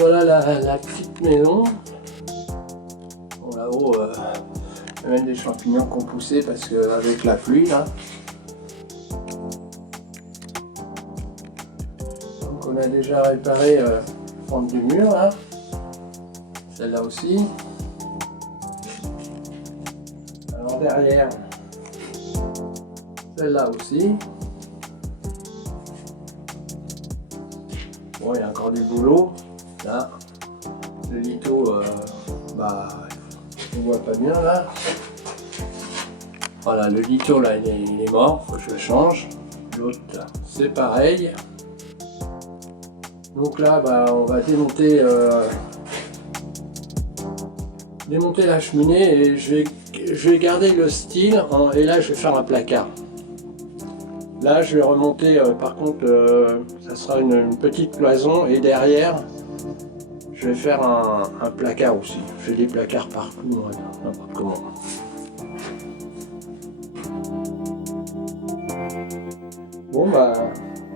voilà la petite maison. Bon, là-haut, il y a même des champignons qui ont poussé parce qu'avec la pluie là. Donc on a déjà réparé la fente du mur là. Celle-là aussi. Alors derrière, celle-là aussi. Bon, il y a encore du boulot. Là, le lito, on voit pas bien là. Voilà, le lito là, il est mort, faut que je le change. L'autre, c'est pareil. Donc là, on va démonter la cheminée et je vais garder le style et là je vais faire un placard. Là je vais remonter par contre ça sera une petite cloison et derrière je vais faire un placard aussi. Je fais des placards partout, n'importe comment. Bon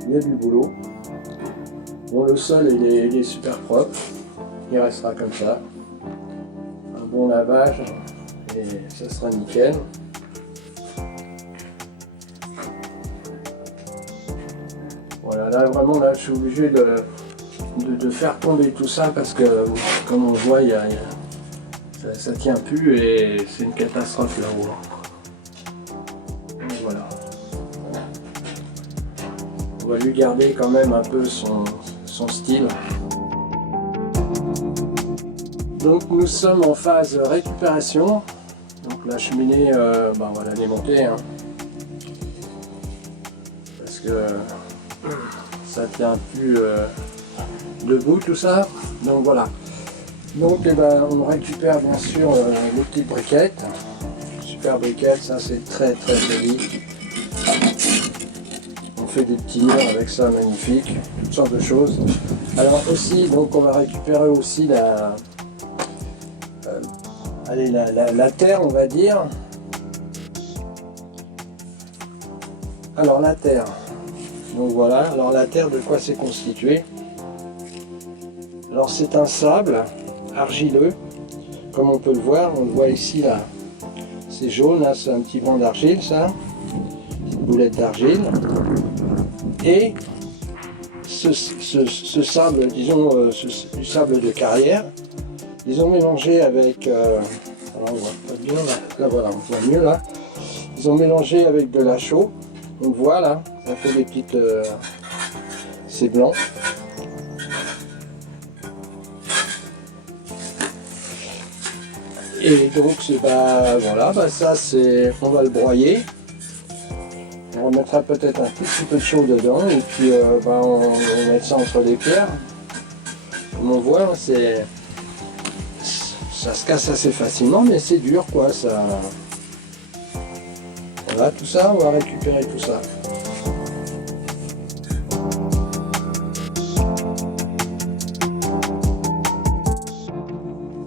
il y a du boulot. Bon, le sol il est super propre, il restera comme ça. Un bon lavage et ça sera nickel. Voilà, là vraiment là je suis obligé de faire tomber tout ça parce que comme on voit ça tient plus et c'est une catastrophe là-haut. Voilà. On va lui garder quand même un peu son style. Donc nous sommes en phase récupération. Donc la cheminée, on va la démonter. Hein, parce que ça tient plus debout tout ça. Donc voilà. Donc on récupère bien sûr les petites briquettes. Super briquettes, ça c'est très très joli. On fait des petits murs avec ça, magnifique, toutes sortes de choses. Alors aussi, donc on va récupérer aussi la terre, on va dire. Alors la terre, donc voilà, alors la terre de quoi c'est constitué? Alors c'est un sable argileux, comme on peut le voir, on le voit ici là, c'est jaune, là c'est un petit banc d'argile ça, une petite boulette d'argile. Et ce sable, disons du sable de carrière, ils ont mélangé avec, alors on voit pas bien là, voilà, on voit mieux là, ils ont mélangé avec de la chaux, on le voit là, ça fait des petites, c'est blanc. Et donc voilà, ça c'est, on va le broyer. On remettra peut-être un tout petit peu de chaud dedans et puis on va mettre ça entre les pierres. Comme on voit, ça se casse assez facilement, mais c'est dur quoi. Ça... Voilà, tout ça, on va récupérer tout ça.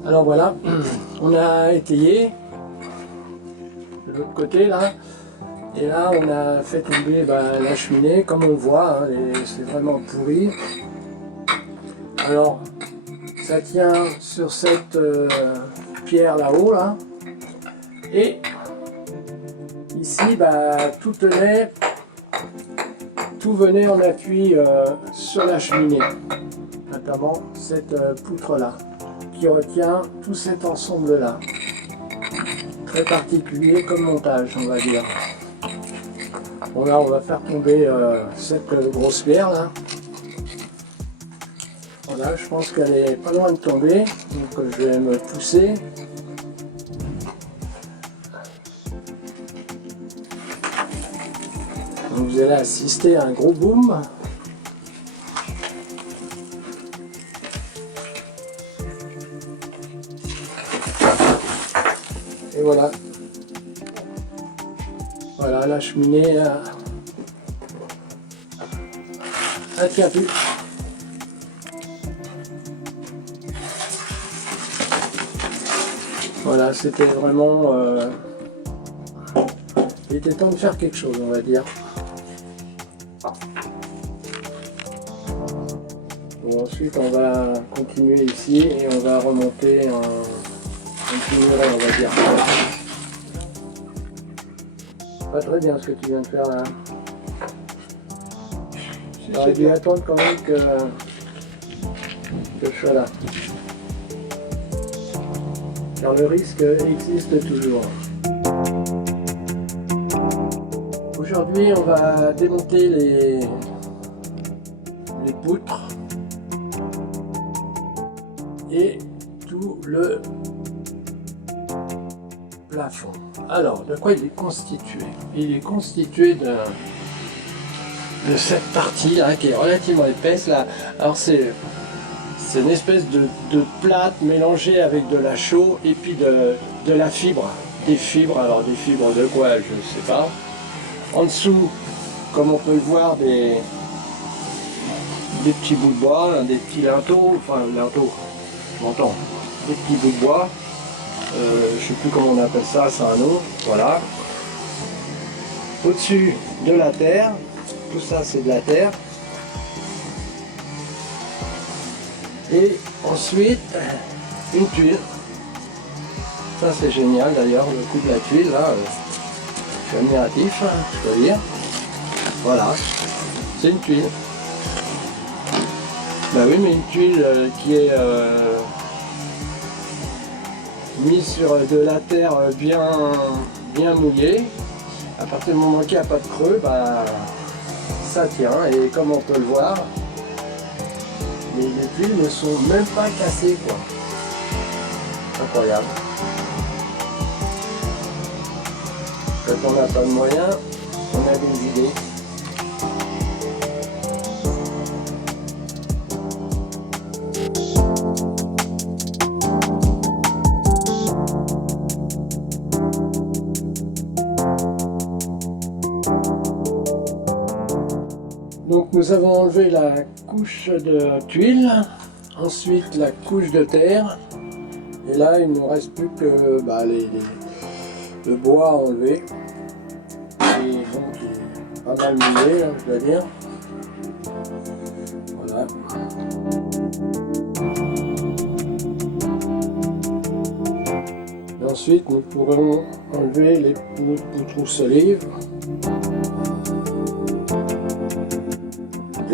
Alors voilà, on a étayé de l'autre côté là. Et là, on a fait tomber la cheminée, comme on voit, hein, c'est vraiment pourri. Alors, ça tient sur cette pierre là-haut, là. Et ici, tout venait en appui sur la cheminée. Notamment cette poutre-là, qui retient tout cet ensemble-là. Très particulier comme montage, on va dire. Bon là on va faire tomber cette grosse pierre là. Voilà, je pense qu'elle est pas loin de tomber, donc je vais me pousser. Donc vous allez assister à un gros boom. Et voilà. Voilà, la cheminée, elle tient plus. Voilà, c'était vraiment... il était temps de faire quelque chose, on va dire. Bon, ensuite on va continuer ici et on va remonter un petit muret, on va dire. Pas très bien ce que tu viens de faire là. J'aurais dû attendre quand même que je sois là. Car le risque existe toujours. Aujourd'hui, on va démonter les poutres et tout le plafond. Alors, de quoi il est constitué? Il est constitué de cette partie là qui est relativement épaisse là. Alors c'est une espèce de plâtre mélangée avec de la chaux et puis de la fibre. Des fibres, alors des fibres de quoi, je ne sais pas. En dessous, comme on peut le voir, des petits bouts de bois, des petits linteaux, enfin linteaux, je m'entends, des petits bouts de bois. Je ne sais plus comment on appelle ça, c'est un nom, voilà. Au-dessus de la terre, tout ça c'est de la terre. Et ensuite, une tuile. Ça c'est génial d'ailleurs, le coup de la tuile là, je suis admiratif, je peux dire. Voilà, c'est une tuile. Bah oui, mais une tuile qui est mise sur de la terre bien mouillée. À partir du moment qu'il n'y a pas de creux, bah, ça tient. Et comme on peut le voir, les tuiles ne sont même pas cassées, quoi. Incroyable. Quand on n'a pas de moyens, on a des idées. Donc nous avons enlevé la couche de tuiles, ensuite la couche de terre, et là il ne nous reste plus que le bois à enlever, et donc il est pas mal mouillé, hein, je dois dire. Voilà. Et ensuite nous pourrons enlever les poutres ou solives.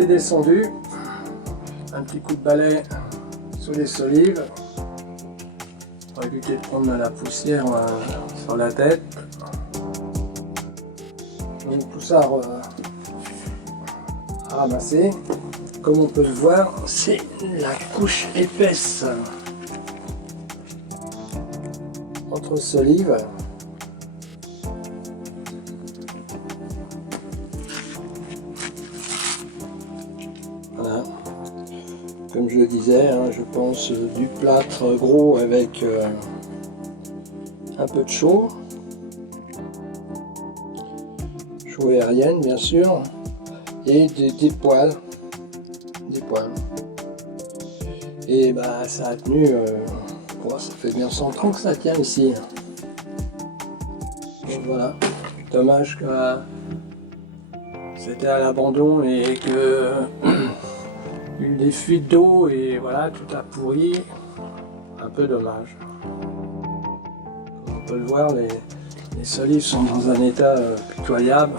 Descendu, un petit coup de balai sur les solives pour éviter de prendre de la poussière sur la tête. Donc tout ça à ramasser. Comme on peut le voir, c'est la couche épaisse entre solives. Voilà. Comme je le disais, hein, je pense du plâtre gros avec un peu de chaux aérienne bien sûr, et des poils. Et bah ça a tenu, ça fait bien 100 ans que ça tient ici. Donc voilà, dommage que c'était à l'abandon et que eu des fuites d'eau et voilà, tout a pourri. Un peu dommage. Comme on peut le voir, les solives sont dans un état pitoyable.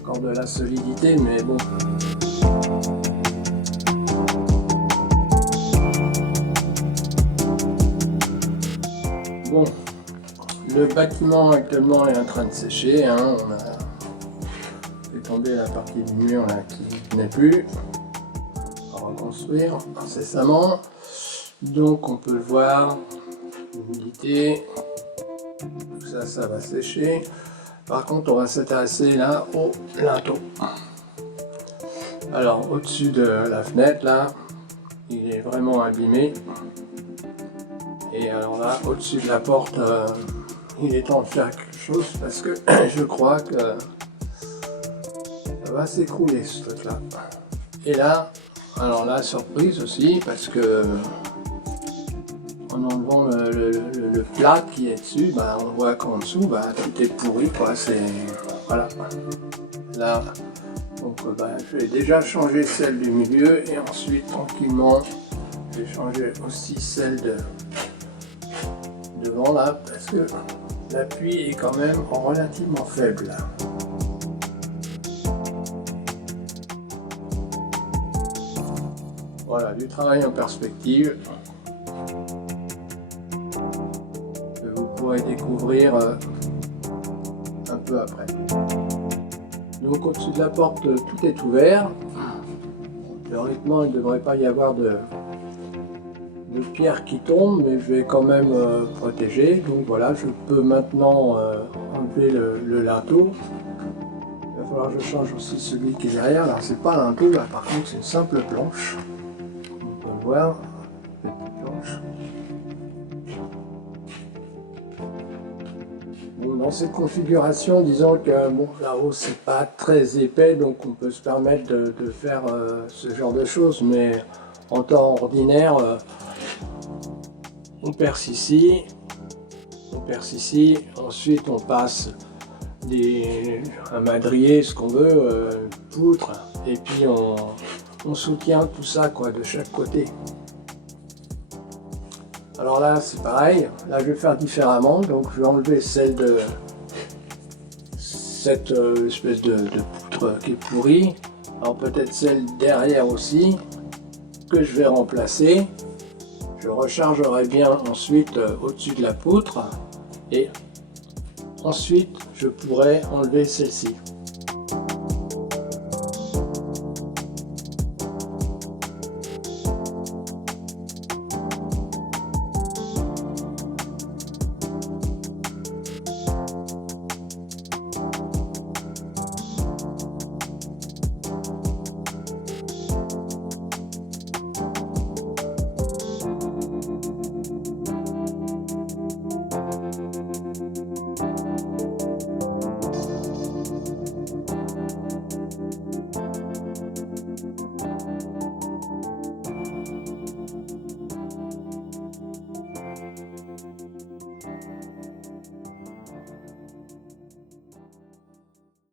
Encore de la solidité, mais bon. Bon, le bâtiment actuellement est en train de sécher, hein. On a fait tomber la partie du mur là qui ne tenait plus. On va reconstruire incessamment. Donc on peut le voir, l'humidité, tout ça, ça va sécher. Par contre, on va s'intéresser là au linteau. Alors au-dessus de la fenêtre là, il est vraiment abîmé. Et alors là, au-dessus de la porte, il est temps de faire quelque chose parce que je crois que ça va s'écrouler ce truc là. Et là, alors là, surprise aussi parce que en enlevant le plat qui est dessus, bah, on voit qu'en dessous, bah, tout est pourri, quoi. C'est voilà. Là, Donc je vais déjà changer celle du milieu et ensuite tranquillement je vais changer aussi celle de devant là parce que l'appui est quand même relativement faible. Voilà, du travail en perspective que vous pourrez découvrir un peu après. Donc au-dessus de la porte, tout est ouvert. Théoriquement, il ne devrait pas y avoir de pierres qui tombent, mais je vais quand même protéger. Donc voilà, je peux maintenant enlever le linteau. Il va falloir que je change aussi celui qui est derrière. Alors c'est pas un linteau, là par contre c'est une simple planche. On peut le voir, petite planche. Bon, dans cette configuration, disons que bon, là-haut c'est pas très épais, donc on peut se permettre de faire ce genre de choses, mais en temps ordinaire, on perce ici, ensuite on passe un madrier, ce qu'on veut, une poutre, et puis on soutient tout ça quoi, de chaque côté. Alors là c'est pareil, là je vais faire différemment, donc je vais enlever celle de cette espèce de poutre qui est pourrie, alors peut-être celle derrière aussi, que je vais remplacer. Je rechargerai bien ensuite au-dessus de la poutre et ensuite je pourrai enlever celle-ci.